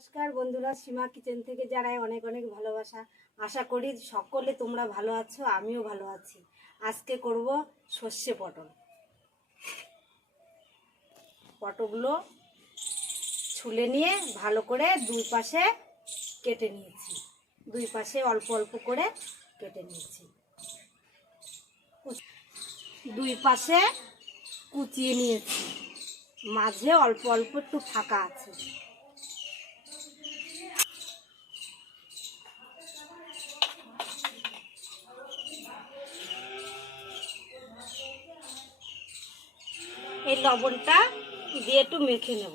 নমস্কার বন্ধুরা, সীমা কিচেন থেকে জানাই অনেক অনেক ভালোবাসা। আশা করি সকলে তোমরা ভালো আছো, আমিও ভালো আছি। আজকে করব সর্ষে পটল। পটলগুলো ছুলে নিয়ে ভালো করে দুই পাশে কেটে নিয়েছি, দুই পাশে অল্প অল্প করে কেটে নিয়েছি। দুই পাশে কুচিয়ে নিয়েছি, মাঝে অল্প অল্প একটু ফাঁকা আছে। এই লবণটা দিয়ে একটু মেখে নেব।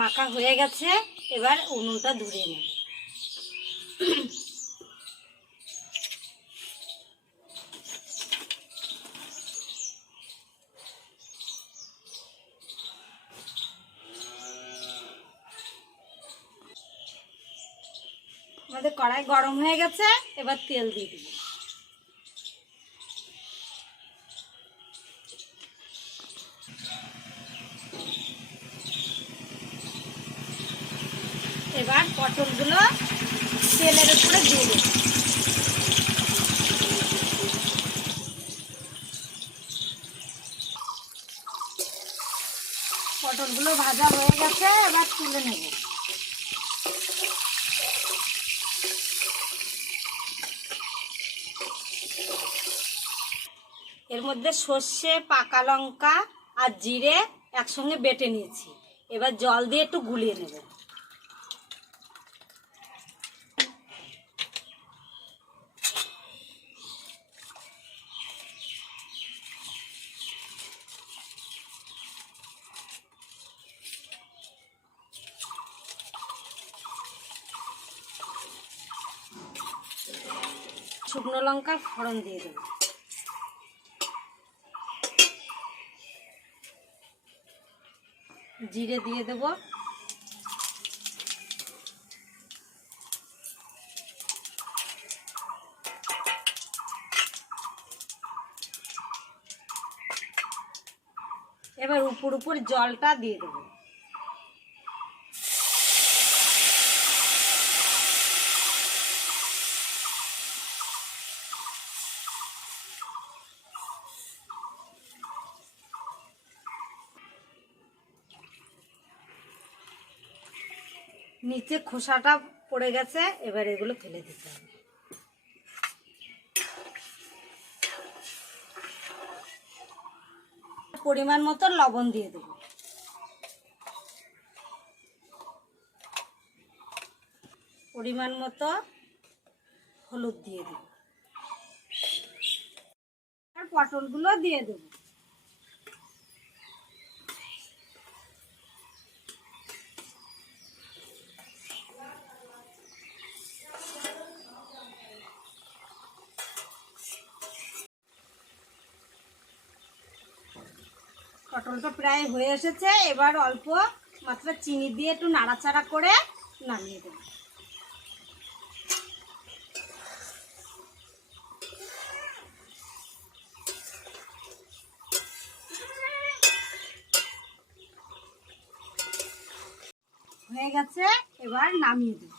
মাখা হয়ে গেছে, এবার উনুনটা ধরিয়ে নেব। আমাদের কড়াই গরম হয়ে গেছে, এবার তেল দিয়ে দিব। এবার পটলগুলো তেলের উপরে দিয়ে দেব। পটলগুলো ভাজা হয়ে গেছে, এবার তুলে নেব। এর মধ্যে সর্ষে, পাকা লঙ্কা আর জিরে একসঙ্গে বেটে নিয়েছি। এবার জল দিয়ে একটু গুলিয়ে নেব। শুকনো লঙ্কার ফোড়ন দিয়ে দেব। জিরে দিয়ে দেব। এবার উপর উপর জলটা দিয়ে দেব। নিচে খোসাটা পড়ে গেছে, এবার এগুলো ফেলে দিতে হবে। পরিমাণ মতো লবণ দিয়ে দেব। পরিমাণ মতো হলুদ দিয়ে দেব। আর পটলগুলো দিয়ে দেব। পটলটা প্রায় হয়ে এসেছে, এবার অল্প মাত্রা চিনি দিয়ে একটু নাড়াচাড়া করে নামিয়ে দেব। হয়ে গেছে, এবার নামিয়ে দেব।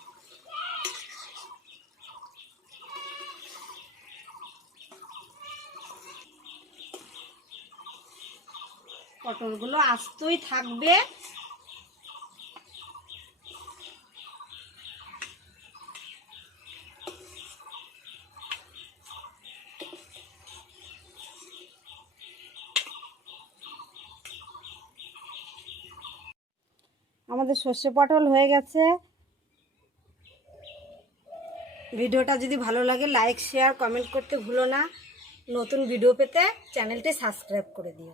পটলগুলো আস্তই থাকবে। আমাদের সর্ষে পটল হয়ে গেছে। ভিডিওটা যদি ভালো লাগে লাইক, শেয়ার, কমেন্ট করতে ভুলো না। নতুন ভিডিও পেতে চ্যানেলটি সাবস্ক্রাইব করে দিও।